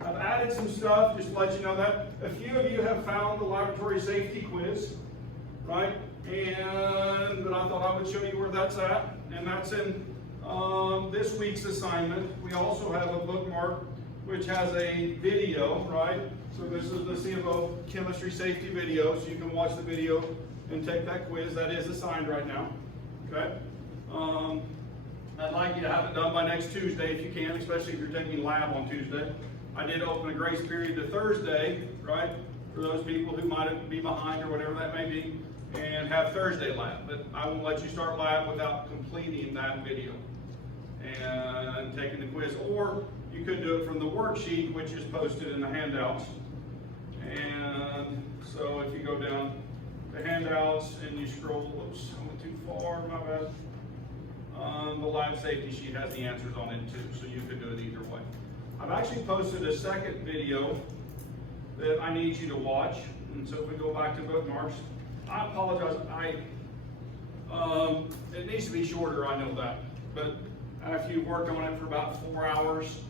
I've added some stuff just to let you know that. A few of you have found the laboratory safety quiz, right? But I thought I would show you where that's at, and that's in this week's assignment. We also have a bookmark which has a video, right? So this is the CofO chemistry safety video, so you can watch the video and take that quiz. That is assigned right now, okay? I'd like you to have it done by next Tuesday if you can, especially if you're taking lab on Tuesday. I did open a grace period to Thursday, right, for those people who might be behind or whatever that may be, and have Thursday lab. But I won't let you start lab without completing that video and taking the quiz. Or you could do it from the worksheet, which is posted in the handouts. And so if you go down the handouts and you scroll, whoops, I went too far, my bad. The lab safety sheet has the answers on it too, so you could do it either way. I've actually posted a second video that I need you to watch. And so if we go back to bookmarks, I apologize. It needs to be shorter, I know that. But after you've worked on it for about 4 hours,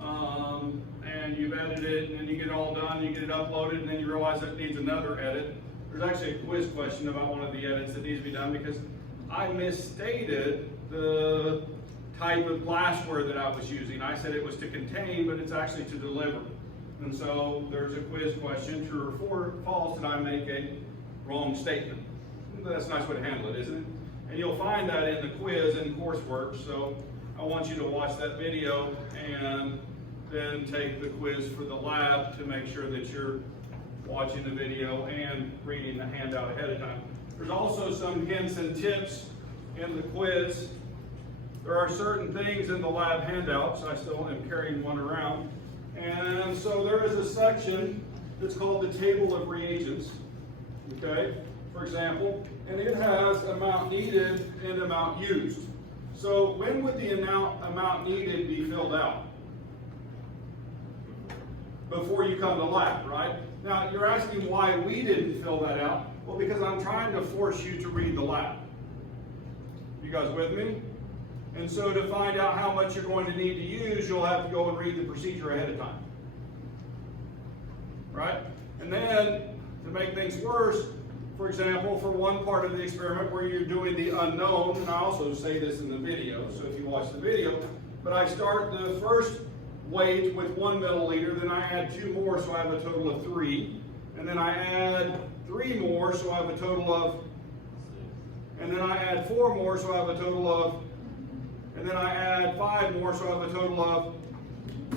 and you've edited it, and then you get it all done, you get it uploaded, and then you realize that it needs another edit. There's actually a quiz question about one of the edits that needs to be done because I misstated the type of glassware that I was using. I said it was to contain, but it's actually to deliver. And so there's a quiz question, true or false, did I make a wrong statement? That's a nice way to handle it, isn't it? And you'll find that in the quiz and coursework. So I want you to watch that video and then take the quiz for the lab to make sure that you're watching the video and reading the handout ahead of time. There's also some hints and tips in the quiz. There are certain things in the lab handouts. I still am carrying one around. And so there is a section that's called the table of reagents, okay, for example, and it has amount needed and amount used. So when would the amount needed be filled out? Before you come to lab, right? Now you're asking why we didn't fill that out. Well, because I'm trying to force you to read the lab. You guys with me? And so to find out how much you're going to need to use, you'll have to go and read the procedure ahead of time. Right? And then, to make things worse, for example, for one part of the experiment where you're doing the unknown, and I also say this in the video, so if you watch the video, but I start the first weight with 1 milliliter, then I add 2 more, so I have a total of 3. And then I add 3 more, so I have a total of, and then I add 4 more, so I have a total of, and then I add 5 more, so I have a total of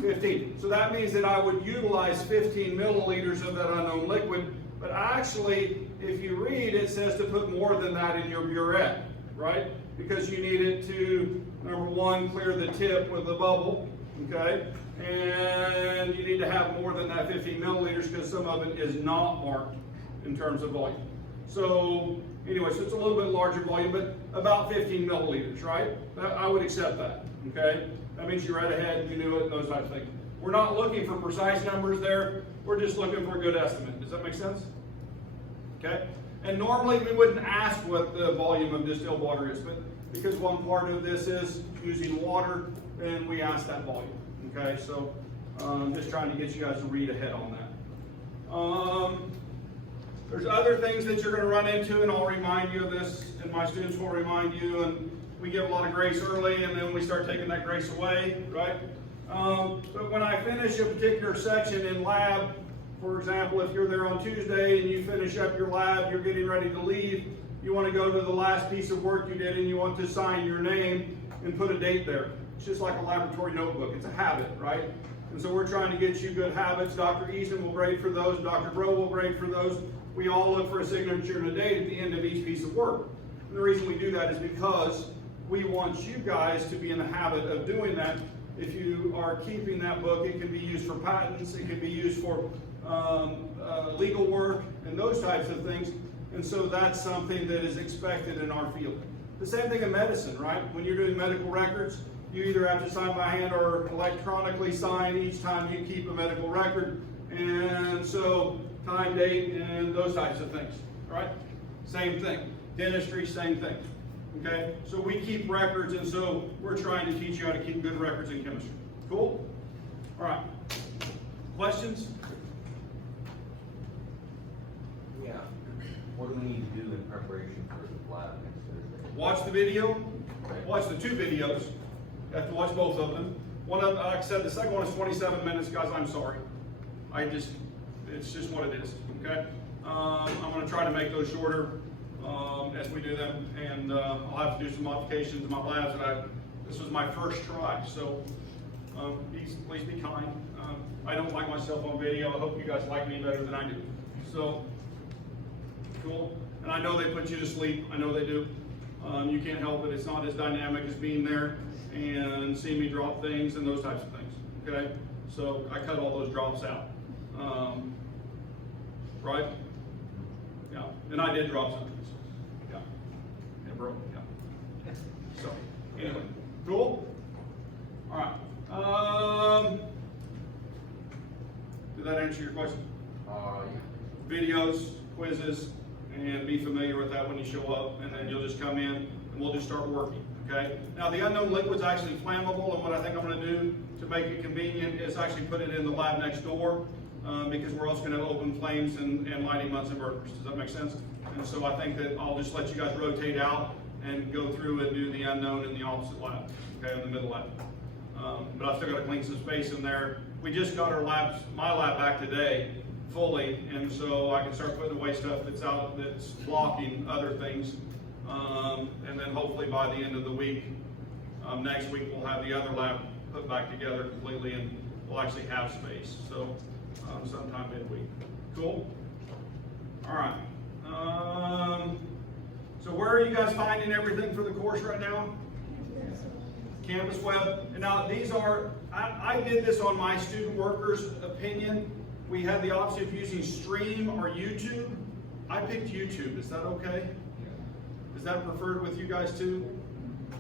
15. So that means that I would utilize 15 milliliters of that unknown liquid, but actually, if you read, it says to put more than that in your burette, right? Because you need it to, number one, clear the tip with the bubble, okay? And you need to have more than that 15 milliliters because some of it is not marked in terms of volume. So anyway, so it's a little bit larger volume, but about 15 milliliters, right? I would accept that, okay? That means you read ahead, you knew it, those types of things. We're not looking for precise numbers there. We're just looking for a good estimate. Does that make sense? Okay? And normally we wouldn't ask what the volume of distilled water is, but because one part of this is using water, then we ask that volume. Okay? So I'm just trying to get you guys to read ahead on that. There's other things that you're going to run into, and I'll remind you of this, and my students will remind you, and we give a lot of grace early, and then we start taking that grace away, right? But when I finish a particular section in lab, for example, if you're there on Tuesday and you finish up your lab, you're getting ready to leave, you want to go to the last piece of work you did and you want to sign your name and put a date there. It's just like a laboratory notebook. It's a habit, right? And so we're trying to get you good habits. Dr. Easton will grade for those. Dr. Bro will grade for those. We all look for a signature and a date at the end of each piece of work. And the reason we do that is because we want you guys to be in the habit of doing that. If you are keeping that book, it can be used for patents, it can be used for legal work, and those types of things. And so that's something that is expected in our field. The same thing in medicine, right? When you're doing medical records, you either have to sign by hand or electronically sign each time you keep a medical record. And so time, date, and those types of things, right? Same thing. Dentistry, same thing. Okay, so we keep records, and so we're trying to teach you how to keep good records in chemistry. Cool? All right. questions? Yeah. What do we need to do in preparation for the lab next Thursday? Watch the video. Okay. Watch the 2 videos. You have to watch both of them. One of, like I said, the second one is 27 minutes, guys. I'm sorry. It's just what it is. Okay. I'm going to try to make those shorter as we do them, and I'll have to do some modifications in my labs. This was my first try, so please be kind. I don't like myself on video. I hope you guys like me better than I do. So cool. And I know they put you to sleep. I know they do. You can't help it. It's not as dynamic as being there and seeing me drop things and those types of things. Okay. So I cut all those drops out. Right? Yeah. And I did drop some things. Yeah. It broke. Yeah. So anyway, cool. All right. Did that answer your question? Yeah. Videos, quizzes, and be familiar with that when you show up, and then you'll just come in and we'll just start working. Okay. Now the unknown liquid's actually flammable, and what I think I'm going to do to make it convenient is actually put it in the lab next door. Because we're also going to open flames and lighting Bunsen burners. Does that make sense? And so I think that I'll just let you guys rotate out and go through and do the unknown in the opposite lab, okay, in the middle lab. But I've still got to clean some space in there. We just got my lab back today fully, and so I can start putting away stuff that's out, that's blocking other things. And then hopefully by the end of the week, next week, we'll have the other lab put back together completely, and we'll actually have space. So. Sometime midweek. Cool? All right. So where are you guys finding everything for the course right now? Campus Web. And now these are, I did this on my student workers' opinion. We had the option of using Stream or YouTube. I picked YouTube. Is that okay? Is that preferred with you guys too?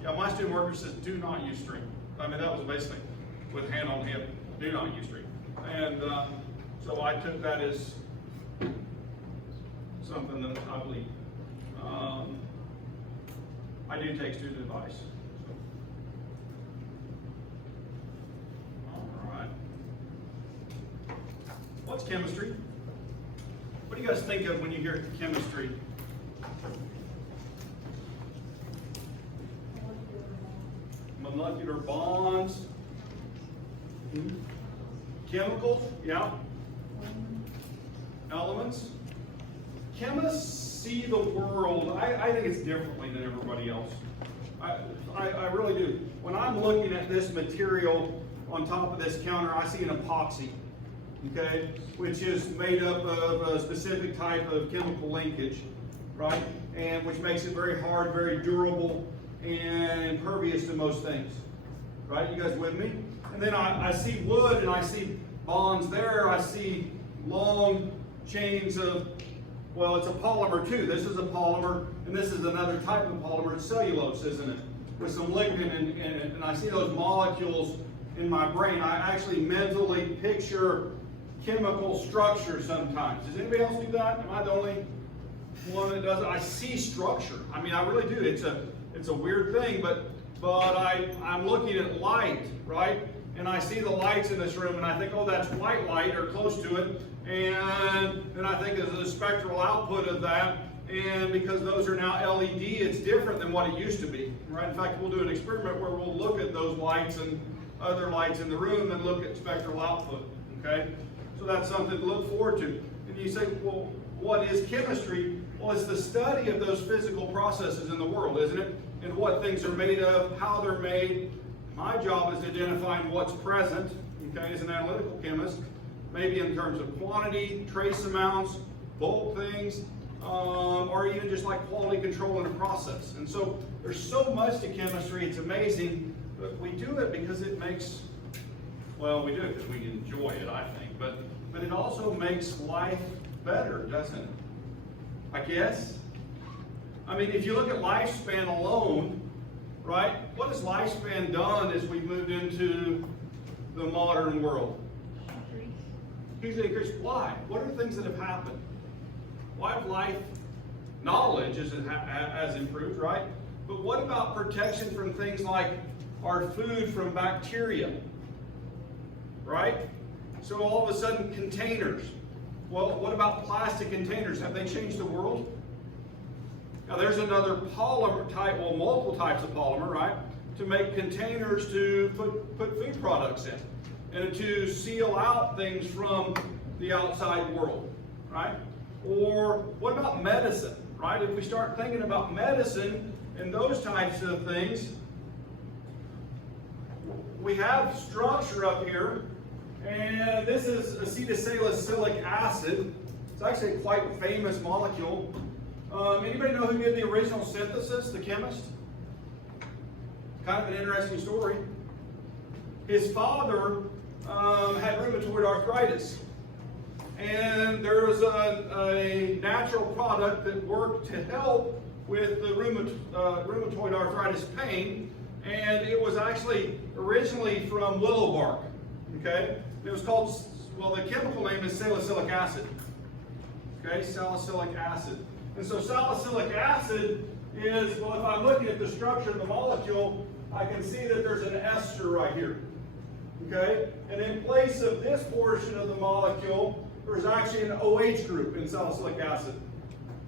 Yeah, my student worker says do not use Stream. I mean, that was basically with hand on hip, do not use Stream. And so I took that as something that I believe. I do take student advice. So. All right. What's chemistry? What do you guys think of when you hear chemistry? Molecular bonds. Chemicals, yeah. Elements. Chemists see the world, I think it's differently than everybody else. I really do. When I'm looking at this material on top of this counter, I see an epoxy, okay, which is made up of a specific type of chemical linkage, right? And which makes it very hard, very durable, and impervious to most things, right? You guys with me? And then I see wood, and I see bonds there. I see long chains of, well, it's a polymer too. This is a polymer, and this is another type of polymer. It's cellulose, isn't it? With some lignin in it. And I see those molecules in my brain. I actually mentally picture chemical structure sometimes. Does anybody else do that? Am I the only one that does it? I see structure. I mean, I really do. It's a weird thing, but I'm looking at light, right? And I see the lights in this room, and I think, oh, that's white light or close to it. And then I think there's a spectral output of that. And because those are now LED, it's different than what it used to be, right? In fact, we'll do an experiment where we'll look at those lights and other lights in the room and look at spectral output, okay? So that's something to look forward to. And you say, well, what is chemistry? Well, it's the study of those physical processes in the world, isn't it? And what things are made of, how they're made. My job is identifying what's present, okay, as an analytical chemist, maybe in terms of quantity, trace amounts, bulk things, or even just like quality control in a process. And so there's so much to chemistry, it's amazing, but we do it because it makes, well, we do it because we enjoy it, I think, but it also makes life better, doesn't it? I guess. I mean, if you look at lifespan alone, right, what has lifespan done as we've moved into the modern world? Hugely increased. Why? What are the things that have happened? Why have life knowledge has improved, right? But what about protection from things like our food from bacteria, right? So all of a sudden, containers. Well, what about plastic containers? Have they changed the world? Now there's another polymer type, well, multiple types of polymer, right? To make containers to put food products in and to seal out things from the outside world, right? Or what about medicine, right? If we start thinking about medicine and those types of things, we have structure up here, and this is acetylsalicylic acid. It's actually a quite famous molecule. Anybody know who did the original synthesis, the chemist? Kind of an interesting story. His father had rheumatoid arthritis, and there was a natural product that worked to help with the rheumatoid arthritis pain, and it was actually originally from willow bark. Okay, it was called, well, the chemical name is salicylic acid. Okay, salicylic acid. And so salicylic acid is, well, if I'm looking at the structure of the molecule, I can see that there's an ester right here. Okay? And in place of this portion of the molecule, there's actually an OH group in salicylic acid.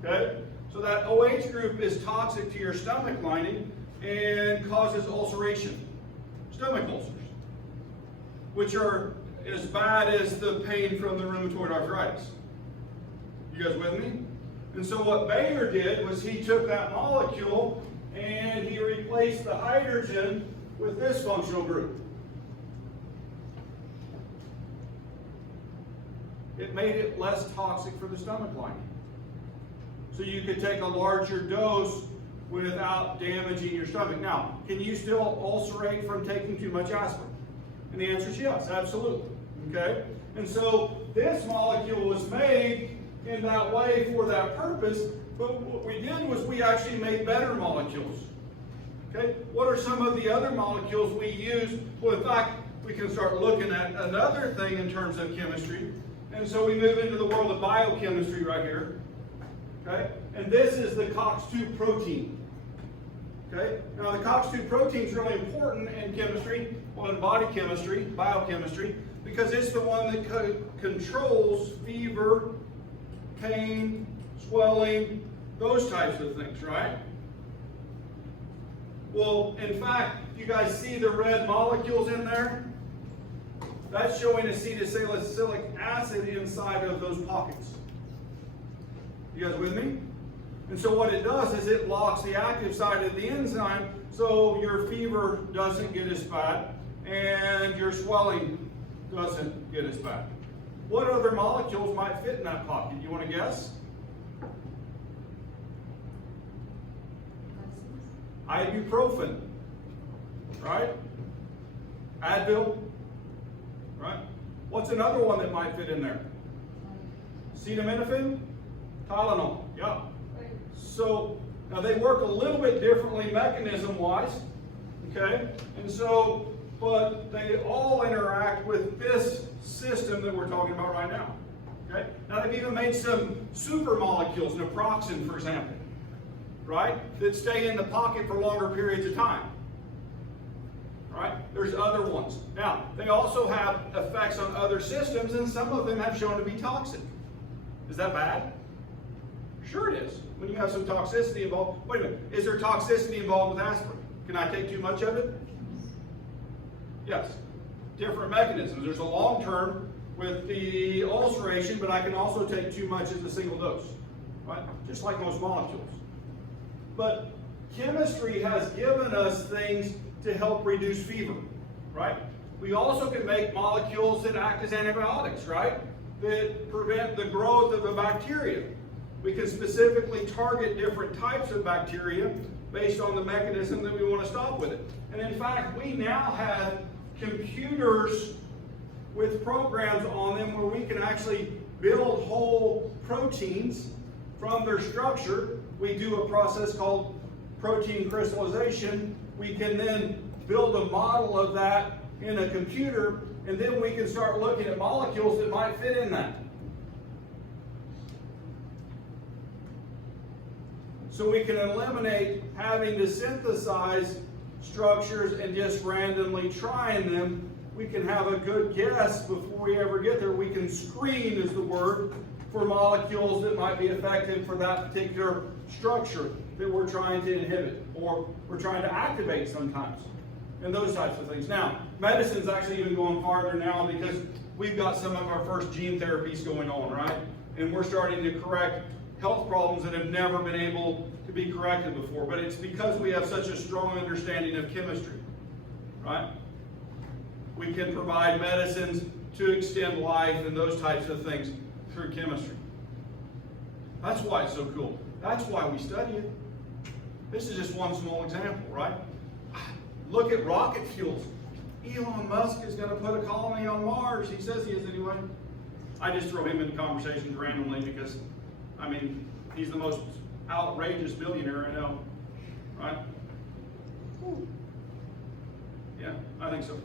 Okay? So that OH group is toxic to your stomach lining and causes ulceration, stomach ulcers, which are as bad as the pain from the rheumatoid arthritis. You guys with me? And so what Bayer did was he took that molecule and he replaced the hydrogen with this functional group. It made it less toxic for the stomach lining. So you could take a larger dose without damaging your stomach. Now, can you still ulcerate from taking too much aspirin? And the answer is yes, absolutely. Okay? And so this molecule was made in that way for that purpose, but what we did was we actually made better molecules. Okay? What are some of the other molecules we use? Well, in fact, we can start looking at another thing in terms of chemistry. And so we move into the world of biochemistry right here. Okay? And this is the COX-2 protein. Okay? Now the COX-2 protein is really important in chemistry, well, in body chemistry, biochemistry, because it's the one that controls fever, pain, swelling, those types of things, right? Well, in fact, you guys see the red molecules in there? That's showing acetylsalicylic acid inside of those pockets. You guys with me? And so what it does is it locks the active side of the enzyme so your fever doesn't get as bad and your swelling doesn't get as bad. What other molecules might fit in that pocket? You want to guess? Ibuprofen, right? Advil, right? What's another one that might fit in there? Acetaminophen, Tylenol, yeah. So now they work a little bit differently mechanism-wise, okay? And so, but they all interact with this system that we're talking about right now. Okay? Now they've even made some super molecules, naproxen, for example, right? That stay in the pocket for longer periods of time. Right? There's other ones. Now, they also have effects on other systems, and some of them have shown to be toxic. Is that bad? Sure it is. When you have some toxicity involved. Wait a minute. Is there toxicity involved with aspirin? Can I take too much of it? Yes. Different mechanisms. There's a long term with the ulceration, but I can also take too much as a single dose. Right? Just like most molecules. But chemistry has given us things to help reduce fever. Right? We also can make molecules that act as antibiotics, right? That prevent the growth of a bacteria. We can specifically target different types of bacteria based on the mechanism that we want to stop with it. And in fact, we now have computers with programs on them where we can actually build whole proteins from their structure. We do a process called protein crystallization. We can then build a model of that in a computer, and then we can start looking at molecules that might fit in that. So we can eliminate having to synthesize structures and just randomly trying them. we can have a good guess before we ever get there. We can screen, is the word, for molecules that might be effective for that particular structure that we're trying to inhibit or we're trying to activate sometimes, and those types of things. Now, medicine's actually even going farther now because we've got some of our first gene therapies going on, right? And we're starting to correct health problems that have never been able to be corrected before, but it's because we have such a strong understanding of chemistry, right? We can provide medicines to extend life and those types of things through chemistry. That's why it's so cool. That's why we study it. This is just one small example, right? Look at rocket fuels. Elon Musk is going to put a colony on Mars. He says he is anyway. I just throw him into conversations randomly because, I mean, he's the most outrageous billionaire I know, right? Yeah, I think so.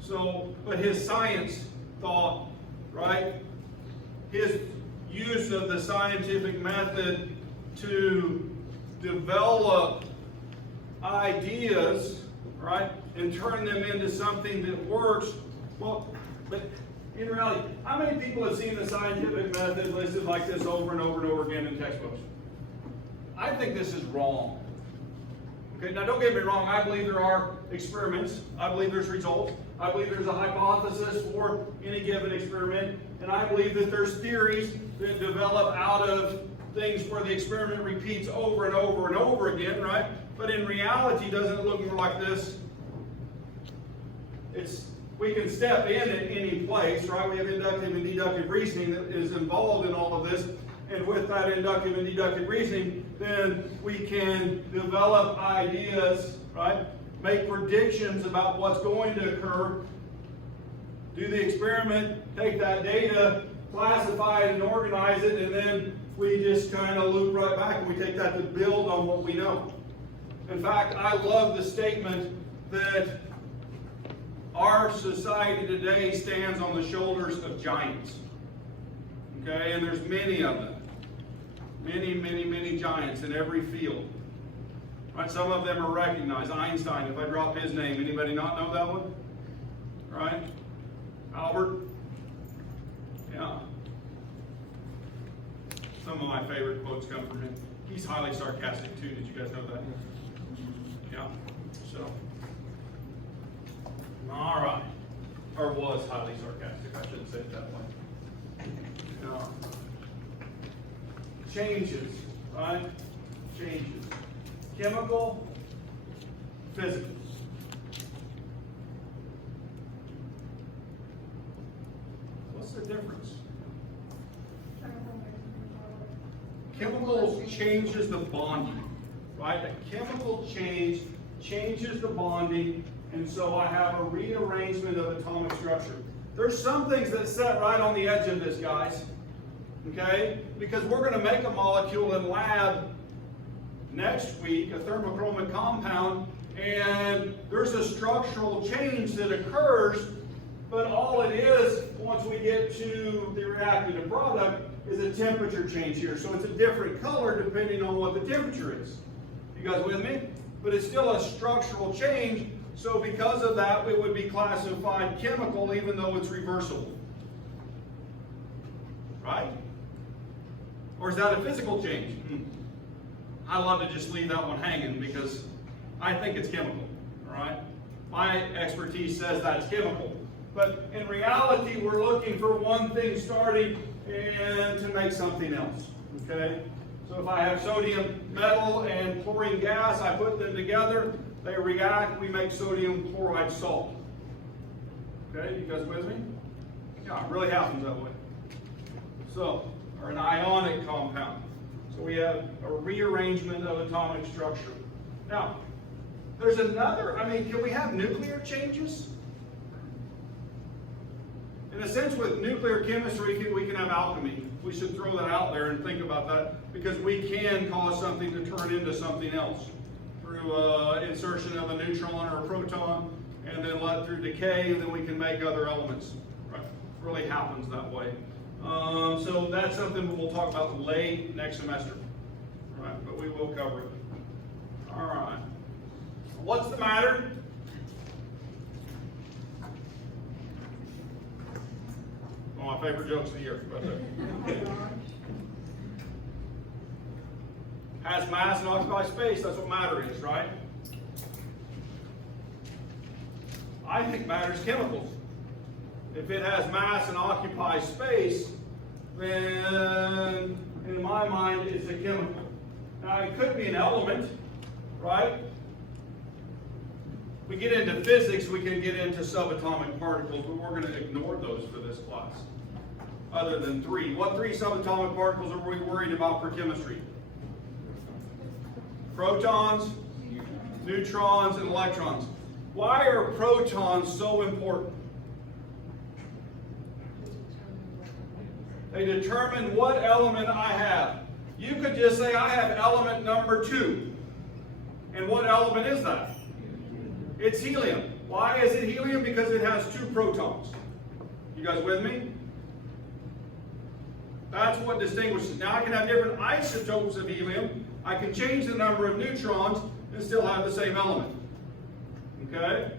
So, but his science thought, right? His use of the scientific method to develop ideas, right, and turn them into something that works. Well, but in reality, how many people have seen the scientific method listed like this over and over and over again in textbooks? I think this is wrong. Okay, now don't get me wrong, I believe there are experiments, I believe there's results, I believe there's a hypothesis for any given experiment, and I believe that there's theories that develop out of things where the experiment repeats over and over and over again, right? But in reality, doesn't it look more like this? We can step in at any place, right? We have inductive and deductive reasoning that is involved in all of this. And with that inductive and deductive reasoning, then we can develop ideas, right? Make predictions about what's going to occur, do the experiment, take that data, classify it and organize it, and then we just kind of loop right back and we take that to build on what we know. In fact, I love the statement that our society today stands on the shoulders of giants. Okay, and there's many of them. Many, many, many giants in every field. Right? Some of them are recognized. Einstein, if I drop his name, anybody not know that one? Right? Albert? Yeah. Some of my favorite quotes come from him. He's highly sarcastic too. Did you guys know that? Yeah. So. All right. Or was highly sarcastic. I shouldn't say it that way. Yeah. Changes, right? Changes. Chemical, physical. What's the difference? Chemical changes the bonding, right? A chemical change changes the bonding, and so I have a rearrangement of atomic structure. There's some things that set right on the edge of this, guys. Okay? Because we're going to make a molecule in lab next week, a thermochromic compound, and there's a structural change that occurs, but all it is, once we get to the reactive product, is a temperature change here. So it's a different color depending on what the temperature is. You guys with me? But it's still a structural change, so because of that, it would be classified chemical even though it's reversible. Right? Or is that a physical change? I love to just leave that one hanging because I think it's chemical, all right? My expertise says that's chemical. But in reality, we're looking for one thing starting and to make something else, okay? So if I have sodium metal and chlorine gas, I put them together, they react, we make sodium chloride salt. Okay, you guys with me? Yeah, it really happens that way. So, or an ionic compound. So we have a rearrangement of atomic structure. Now, there's another, can we have nuclear changes? In a sense, with nuclear chemistry, we can have alchemy. We should throw that out there and think about that because we can cause something to turn into something else through insertion of a neutron or a proton, and then let through decay, and then we can make other elements. Right? It really happens that way. So that's something we'll talk about late next semester. Right? But we will cover it. All right. What's the matter? One of my favorite jokes of the year. Has mass and occupies space, that's what matter is, right? I think matter is chemicals. If it has mass and occupies space, then in my mind it's a chemical. Now it could be an element, right? We get into physics, we can get into subatomic particles, but we're going to ignore those for this class. Other than three. What three subatomic particles are we worried about for chemistry? Protons, neutrons, and electrons. Why are protons so important? They determine what element I have. You could just say I have element number 2. And what element is that? It's helium. Why is it helium? Because it has 2 protons. You guys with me? That's what distinguishes. Now I can have different isotopes of helium. I can change the number of neutrons and still have the same element. Okay?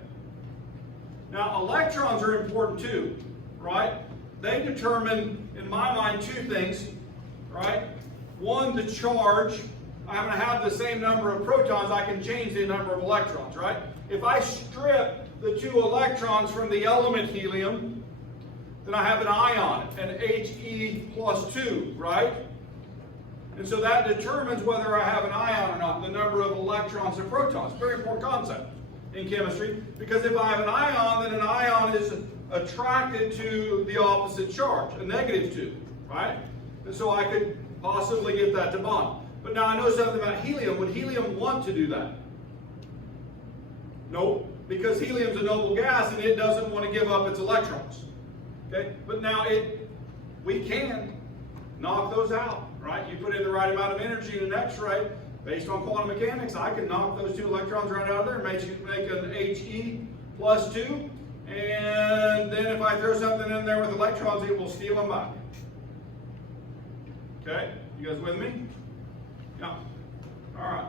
Now electrons are important too, right? They determine, in my mind, 2 things, right? One, the charge. I'm going to have the same number of protons, I can change the number of electrons, right? If I strip the 2 electrons from the element helium, then I have an ion, an He+2, right? And so that determines whether I have an ion or not, the number of electrons or protons. Very important concept in chemistry, because if I have an ion, then an ion is attracted to the opposite charge, a -2, right? And so I could possibly get that to bond. But now I know something about helium. Would helium want to do that? Nope, because helium's a noble gas and it doesn't want to give up its electrons. Okay, but now we can knock those out, right? You put in the right amount of energy in an X-ray, based on quantum mechanics, I can knock those 2 electrons right out of there and make an He+2, and then if I throw something in there with electrons, it will steal them back. Okay, you guys with me? Yeah. All right.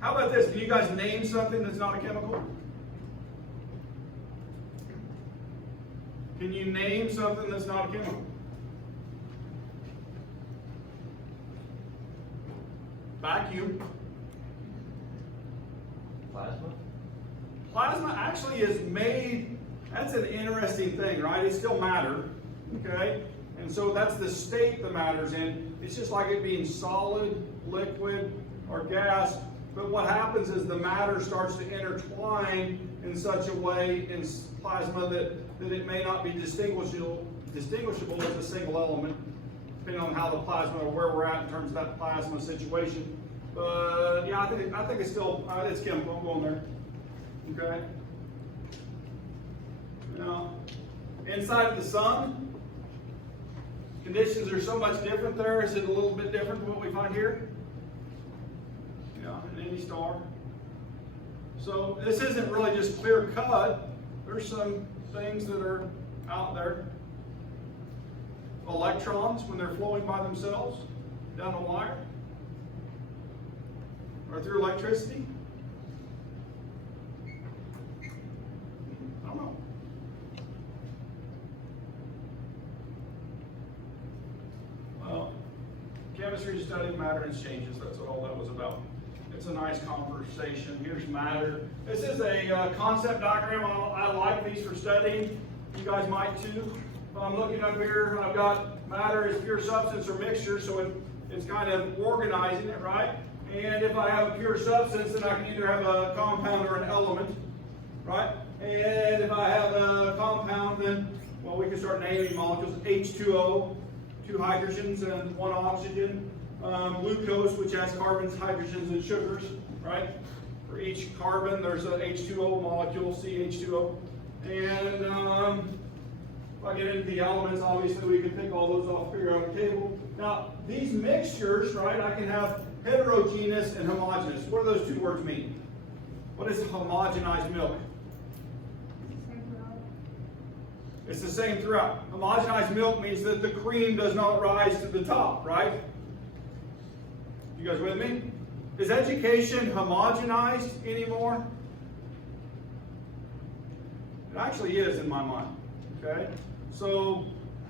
How about this? Can you guys name something that's not a chemical? Can you name something that's not a chemical? Vacuum. Plasma? Plasma actually is made, that's an interesting thing, right? It's still matter, okay? And so that's the state the matter's in. It's just like it being solid, liquid, or gas. But what happens is the matter starts to intertwine in such a way in plasma that it may not be distinguishable as a single element, depending on how the plasma or where we're at in terms of that plasma situation. But yeah, I think it's still it's chemical. I'm going there. Okay. Now, inside of the sun, conditions are so much different there. Is it a little bit different than what we find here? Yeah, in any star. So this isn't really just clear cut. There's some things that are out there. Electrons, when they're flowing by themselves down a wire, or through electricity. I don't know. Well, chemistry is studying matter and its changes. That's what all that was about. It's a nice conversation. Here's matter. This is a concept diagram. I like these for studying. You guys might too. I'm looking up here. I've got matter as pure substance or mixture, so it's kind of organizing it, right? And if I have a pure substance, then I can either have a compound or an element, right? And if I have a compound, then, well, we can start naming molecules. H2O, 2 hydrogens and 1 oxygen. Glucose, which has carbons, hydrogens, and sugars, right? For each carbon, there's a H2O molecule, CH2O. And if I get into the elements, obviously we can pick all those off the periodic table. Now, these mixtures, right, I can have heterogeneous and homogeneous. What do those 2 words mean? What is homogenized milk? It's the same throughout. Homogenized milk means that the cream does not rise to the top, right? You guys with me? Is education homogenized anymore? It actually is in my mind, okay? So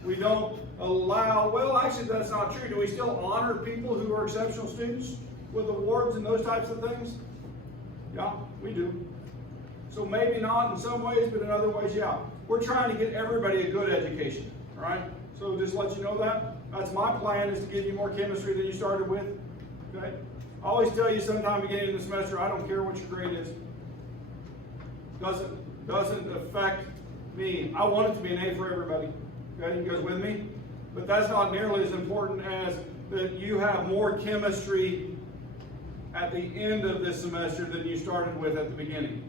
We don't allow, well, actually that's not true. Do we still honor people who are exceptional students with awards and those types of things? Yeah, we do. So maybe not in some ways, but in other ways, yeah. We're trying to get everybody a good education, all right? So just let you know that. That's my plan, is to give you more chemistry than you started with, okay? I always tell you sometime beginning of the semester, I don't care what your grade is. Doesn't affect me. I want it to be an A for everybody, okay? You guys with me? But that's not nearly as important as that you have more chemistry at the end of this semester than you started with at the beginning.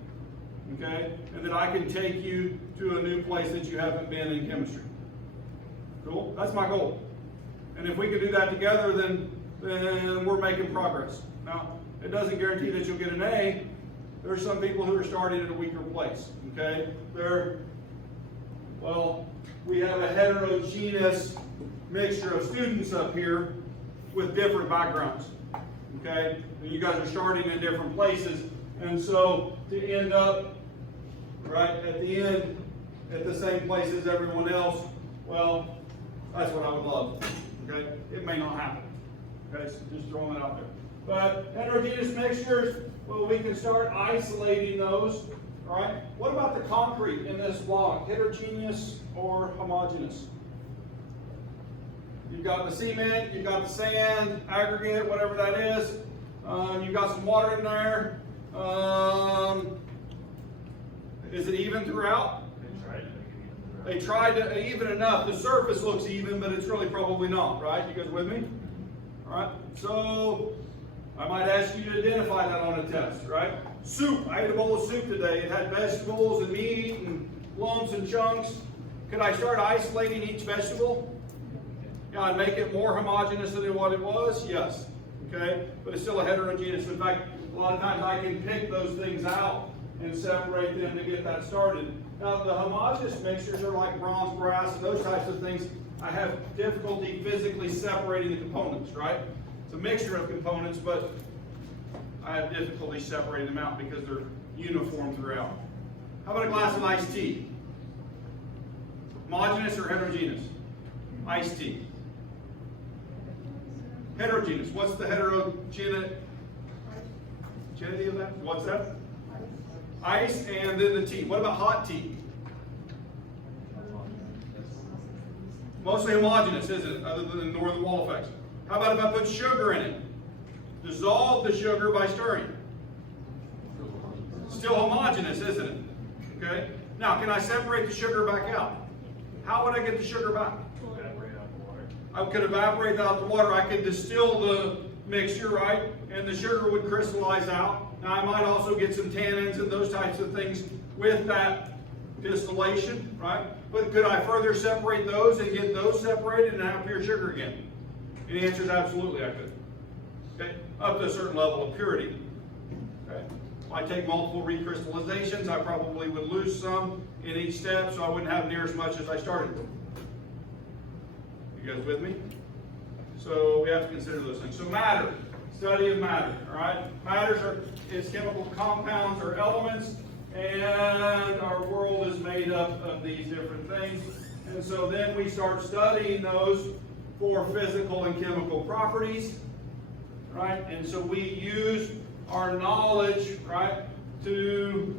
Okay? And that I can take you to a new place that you haven't been in chemistry. Cool? That's my goal. And if we can do that together, then we're making progress. Now, it doesn't guarantee that you'll get an A. There's some people who are starting at a weaker place. Okay? We have a heterogeneous mixture of students up here with different backgrounds. Okay? And you guys are starting in different places. And so to end up right at the end at the same place as everyone else, well, that's what I would love. Okay? It may not happen. Okay? So just throwing it out there. But heterogeneous mixtures, well, we can start isolating those. All right? What about the concrete in this block? Heterogeneous or homogeneous? You've got the cement, you've got the sand, aggregate, whatever that is. You've got some water in there. Is it even throughout? They tried to even enough. The surface looks even, but it's really probably not, right? You guys with me? All right. So I might ask you to identify that on a test, right? Soup. I ate a bowl of soup today. It had vegetables and meat and lumps and chunks. Could I start isolating each vegetable? Yeah, I'd make it more homogeneous than what it was. Yes. Okay. But it's still a heterogeneous. In fact, a lot of times I can pick those things out and separate them to get that started. Now, the homogeneous mixtures are like bronze, brass, and those types of things. I have difficulty physically separating the components, right? It's a mixture of components, but I have difficulty separating them out because they're uniform throughout. How about a glass of iced tea? Homogeneous or heterogeneous? Iced tea. Heterogeneous. What's the heterogeneity of that? What's that? Ice and then the tea. What about hot tea? Mostly homogeneous, isn't it? Other than the northern wall effects. How about if I put sugar in it? Dissolve the sugar by stirring. Still homogeneous, isn't it? Okay. Now, can I separate the sugar back out? How would I get the sugar back? I could evaporate out the water. I could distill the mixture, right? And the sugar would crystallize out. Now, I might also get some tannins and those types of things with that distillation, right? But could I further separate those and get those separated and have pure sugar again? And the answer is absolutely I could. Okay? Up to a certain level of purity. Okay? If I take multiple recrystallizations, I probably would lose some in each step, so I wouldn't have near as much as I started with. You guys with me? So we have to consider those things. So matter, study of matter, all right? Matters is chemical compounds or elements, and our world is made up of these different things. And so then we start studying those for physical and chemical properties, right? And so we use our knowledge, right, to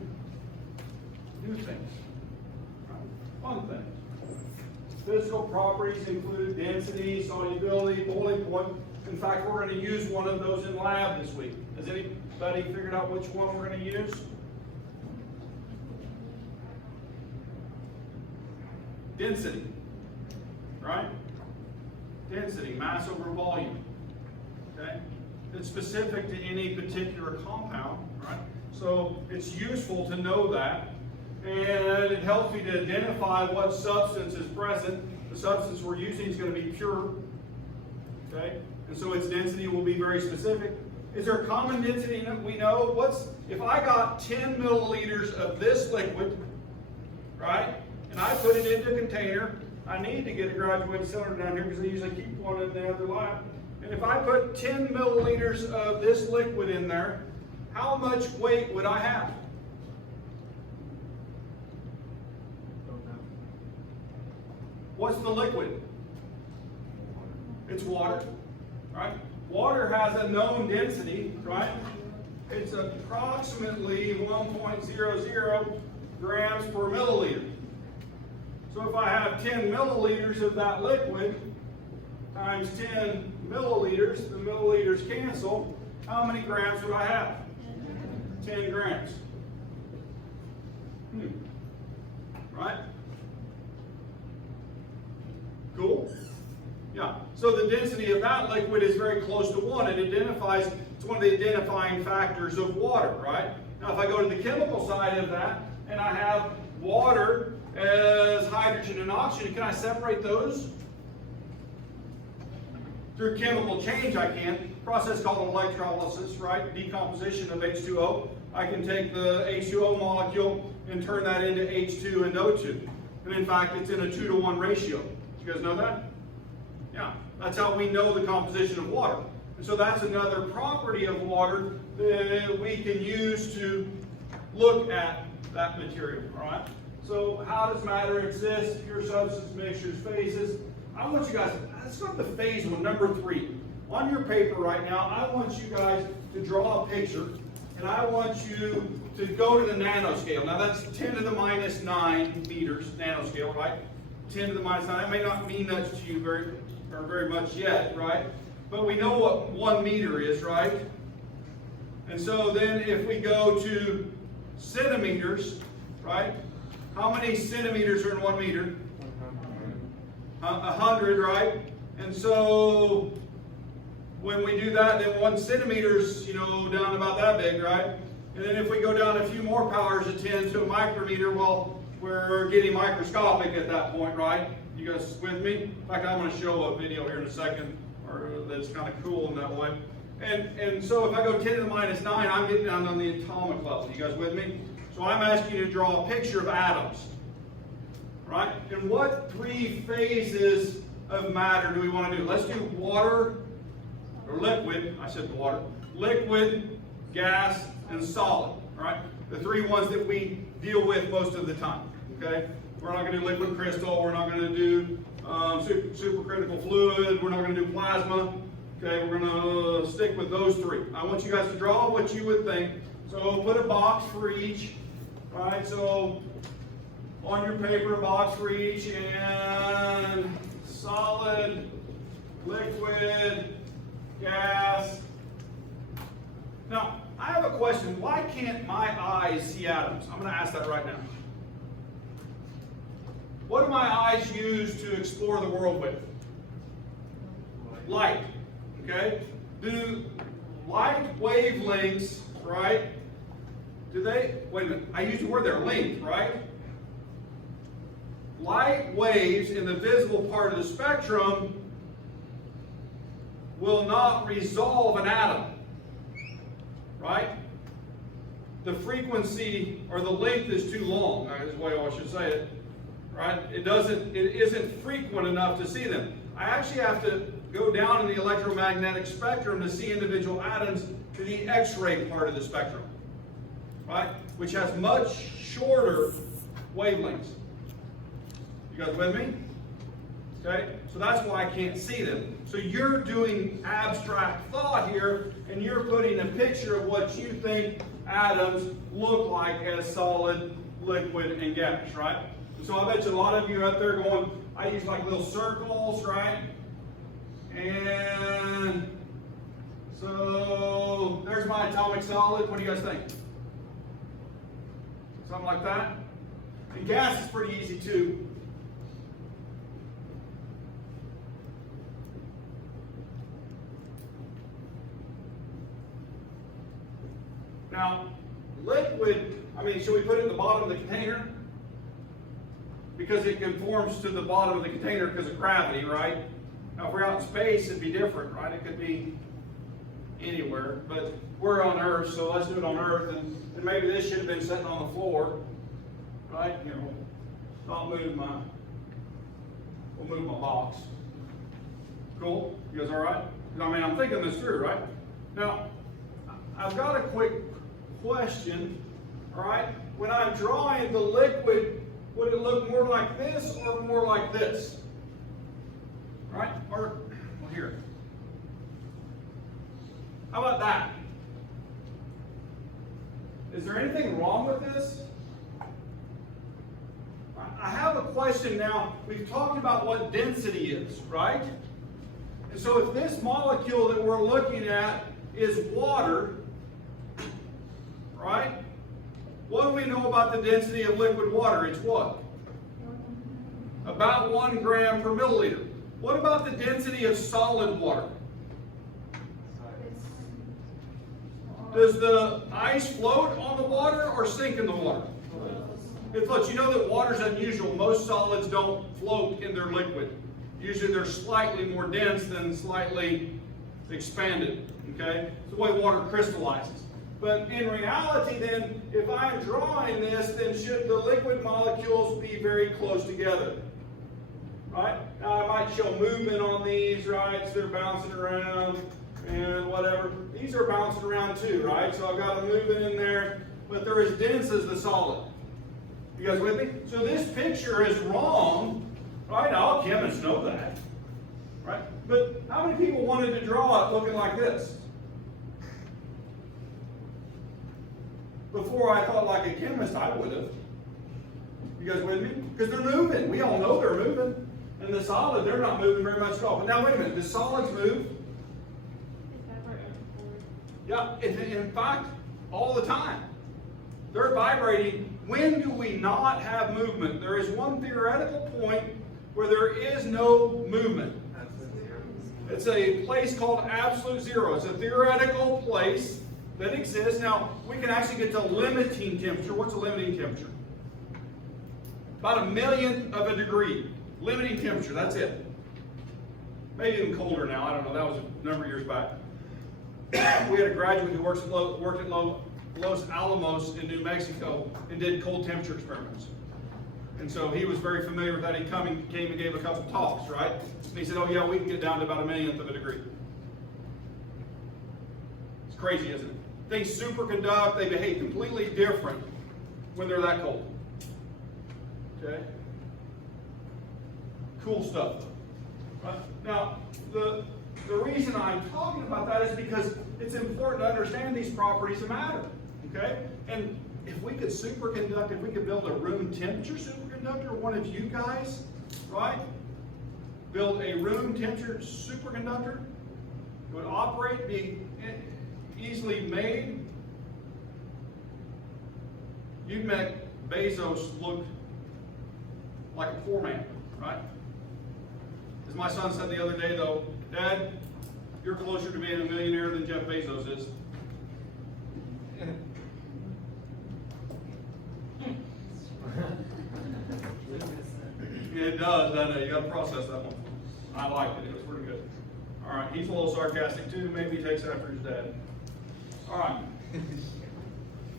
do things, right? Fun things. Physical properties include density, solubility, boiling point. In fact, we're going to use one of those in lab this week. Has anybody figured out which one we're going to use? Density, right? Density, mass over volume, okay? It's specific to any particular compound, right? So it's useful to know that, and it helps me to identify what substance is present. The substance we're using is going to be pure, okay? And so its density will be very specific. Is there a common density that we know? If I got 10 milliliters of this liquid, right, and I put it into a container, I need to get a graduated cylinder down here because I usually keep one in the other lab. And if I put 10 milliliters of this liquid in there, how much weight would I have? What's the liquid? It's water, right? Water has a known density, right? It's approximately 1.00 grams per milliliter. So if I have 10 milliliters of that liquid times 10 milliliters, the milliliters cancel, how many grams would I have? 10 grams. Right? Cool? Yeah. So the density of that liquid is very close to 1. It identifies, it's one of the identifying factors of water, right? Now if I go to the chemical side of that, and I have water as hydrogen and oxygen, can I separate those? Through chemical change I can. Process called electrolysis, right? Decomposition of H2O. I can take the H2O molecule and turn that into H2 and O2. And in fact, it's in a 2-to-1 ratio. Did you guys know that? Yeah, that's how we know the composition of water. And so that's another property of water that we can use to look at that material, all right? So how does matter exist? Pure substance, mixtures, phases. I want you guys, let's go to the phase one, number 3. On your paper right now, I want you guys to draw a picture, and I want you to go to the nanoscale. Now that's 10 to the minus 9 meters, nanoscale, right? 10 to the minus 9. That may not mean much to you very much yet, right? But we know what 1 meter is, right? And so then if we go to centimeters, right? How many centimeters are in 1 meter? 100, right? And so when we do that, then 1 centimeter's, down about that big, right? And then if we go down a few more powers of 10 to a micrometer, well, we're getting microscopic at that point, right? You guys with me? In fact, I'm going to show a video here in a second, or that's kind of cool in that way. And so if I go 10 to the minus 9, I'm getting down on the atomic level. You guys with me? So I'm asking you to draw a picture of atoms, right? And what 3 phases of matter do we want to do? Let's do water, or liquid, I said water, liquid, gas, and solid, right? The 3 ones that we deal with most of the time, okay? We're not going to do liquid crystal, we're not going to do supercritical fluid, we're not going to do plasma, okay? We're going to stick with those 3. I want you guys to draw what you would think. So put a box for each, right? So on your paper, a box for each, and solid, liquid, gas. Now, I have a question. Why can't my eyes see atoms? I'm going to ask that right now. What do my eyes use to explore the world with? Light. Okay? Do light wavelengths, right? Do they, wait a minute, I used the word there, length, right? Light waves in the visible part of the spectrum will not resolve an atom, right? The frequency or the length is too long, is the way I should say it, right? It isn't frequent enough to see them. I actually have to go down in the electromagnetic spectrum to see individual atoms to the X-ray part of the spectrum, right? Which has much shorter wavelengths. You guys with me? Okay, so that's why I can't see them. So you're doing abstract thought here, and you're putting a picture of what you think atoms look like as solid, liquid, and gas, right? So I bet you a lot of you out there going, I use like little circles, right? And so there's my atomic solid. What do you guys think? Something like that? And gas is pretty easy too. Now, liquid, should we put it in the bottom of the container? Because it conforms to the bottom of the container because of gravity, right? Now, if we're out in space, it'd be different, right? It could be anywhere, but we're on Earth, so let's do it on Earth, and maybe this should have been sitting on the floor, right? Here, we'll move my box. Cool? You guys all right? I'm thinking this through, right? Now, I've got a quick question, all right? When I'm drawing the liquid, would it look more like this or more like this? right? Or, well, here. How about that? Is there anything wrong with this? I have a question now. We've talked about what density is, right? And so if this molecule that we're looking at is water, right? What do we know about the density of liquid water? It's what? About 1 gram per milliliter. What about the density of solid water? Does the ice float on the water or sink in the water? It floats. You know that water is unusual. Most solids don't float in their liquid. Usually they're slightly more dense than slightly expanded. Okay? It's the way water crystallizes. But in reality then, if I'm drawing this, then should the liquid molecules be very close together? Right? Now I might show movement on these, right? So they're bouncing around and whatever. These are bouncing around too, right? So I've got a movement in there, but they're as dense as the solid. You guys with me? So this picture is wrong, right? All chemists know that, right? But how many people wanted to draw it looking like this? Before I thought like a chemist, I would have. You guys with me? Because they're moving. We all know they're moving. And the solid, they're not moving very much at all. But now wait a minute, do solids move? Yeah, in fact, all the time. They're vibrating. When do we not have movement? There is one theoretical point where there is no movement. It's a place called absolute zero. It's a theoretical place that exists. Now, we can actually get to limiting temperature. What's a limiting temperature? About 1/1,000,000th of a degree. Limiting temperature, that's it. Maybe even colder now, I don't know. That was a number of years back. We had a graduate who worked at Los Alamos in New Mexico and did cold temperature experiments. And so he was very familiar with that. He came and gave a couple talks, right? And he said, oh yeah, we can get down to about 1/1,000,000th of a degree. It's crazy, isn't it? Things superconduct, they behave completely different when they're that cold. Okay? Cool stuff. Right? Now, the reason I'm talking about that is because it's important to understand these properties of matter. Okay? And if we could superconduct, if we could build a room temperature superconductor, one of you guys, right, build a room temperature superconductor, it would operate, be easily made. You'd make Bezos look like a poor man, right? As my son said the other day, though, Dad, you're closer to being a millionaire than Jeff Bezos is. It does, I know. You got to process that one. I liked it. It was pretty good. All right, he's a little sarcastic too. Maybe he takes after his dad. All right.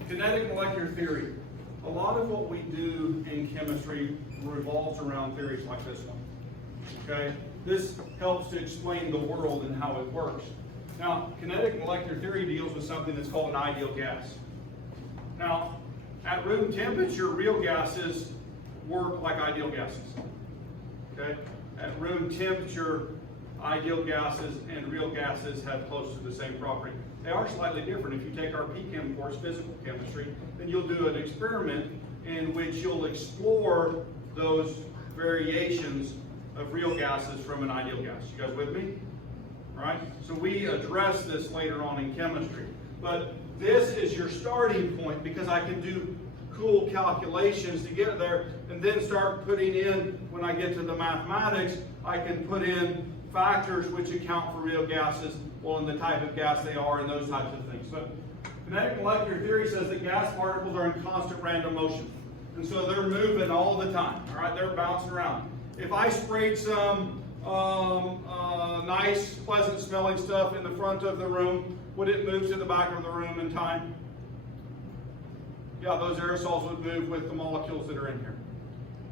Kinetic molecular theory. A lot of what we do in chemistry revolves around theories like this one. Okay? This helps to explain the world and how it works. Now, kinetic molecular theory deals with something that's called an ideal gas. Now, at room temperature, real gases work like ideal gases. Okay? At room temperature, ideal gases and real gases have close to the same property. They are slightly different. If you take our PChem course, physical chemistry, then you'll do an experiment in which you'll explore those variations of real gases from an ideal gas. You guys with me? All right? So we address this later on in chemistry. But this is your starting point because I can do cool calculations to get there and then start putting in, when I get to the mathematics, I can put in factors which account for real gases, well, and the type of gas they are and those types of things. So kinetic molecular theory says that gas particles are in constant random motion. And so they're moving all the time, all right? They're bouncing around. If I sprayed some nice, pleasant smelling stuff in the front of the room, would it move to the back of the room in time? Yeah, those aerosols would move with the molecules that are in here.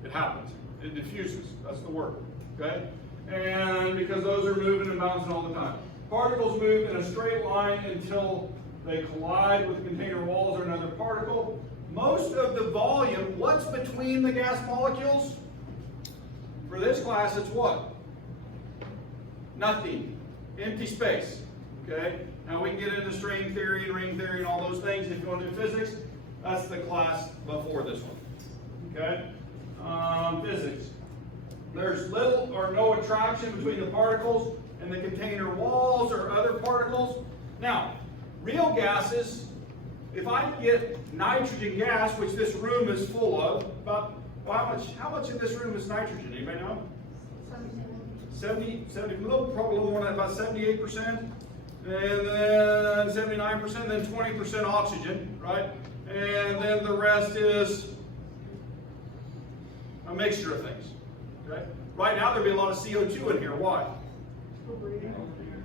It happens. It diffuses. That's the word. Okay? And because those are moving and bouncing all the time. Particles move in a straight line until they collide with the container walls or another particle. Most of the volume, what's between the gas molecules? For this class, it's what? Nothing. Empty space. Okay? Now we can get into string theory and ring theory and all those things if you want to do physics. That's the class before this one. Okay? Physics. There's little or no attraction between the particles and the container walls or other particles. Now, real gases, if I get nitrogen gas, which this room is full of, about how much in this room is nitrogen? Anybody know? 70, probably a little more than that, about 78%, and then 79%, then 20% oxygen, right? And then the rest is a mixture of things, okay? Right now there'd be a lot of CO2 in here. Why?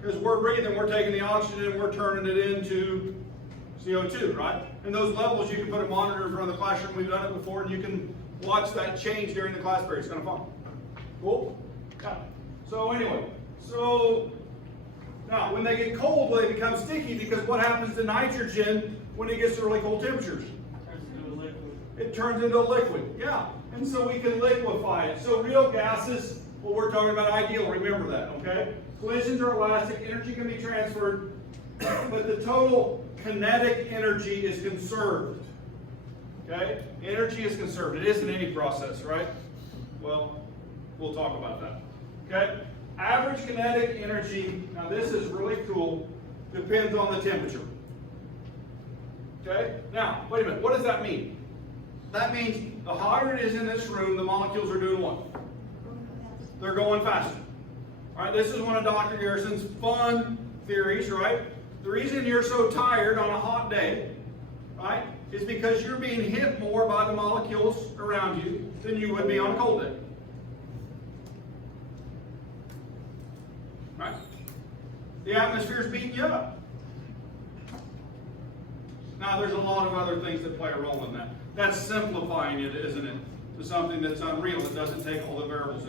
Because we're breathing, we're taking the oxygen and we're turning it into CO2, right? And those levels, you can put a monitor in front of the classroom. We've done it before, and you can watch that change during the class period. It's kind of fun. Cool? Yeah. So anyway, now when they get cold, they become sticky because what happens to nitrogen when it gets to really cold temperatures? It turns into a liquid. Yeah. And so we can liquefy it. So real gases, what we're talking about, ideal, remember that, okay? Collisions are elastic, energy can be transferred, but the total kinetic energy is conserved. Okay? Energy is conserved. It isn't any process, right? Well, we'll talk about that. Okay? Average kinetic energy, now this is really cool, depends on the temperature. Okay? Now, wait a minute, what does that mean? That means the hotter it is in this room, the molecules are doing what? They're going faster. All right, this is one of Dr. Garrison's fun theories, right? The reason you're so tired on a hot day, right, is because you're being hit more by the molecules around you than you would be on a cold day. Right? The atmosphere's beating you up. Now, there's a lot of other things that play a role in that. That's simplifying it, isn't it, to something that's unreal. It doesn't take all the variables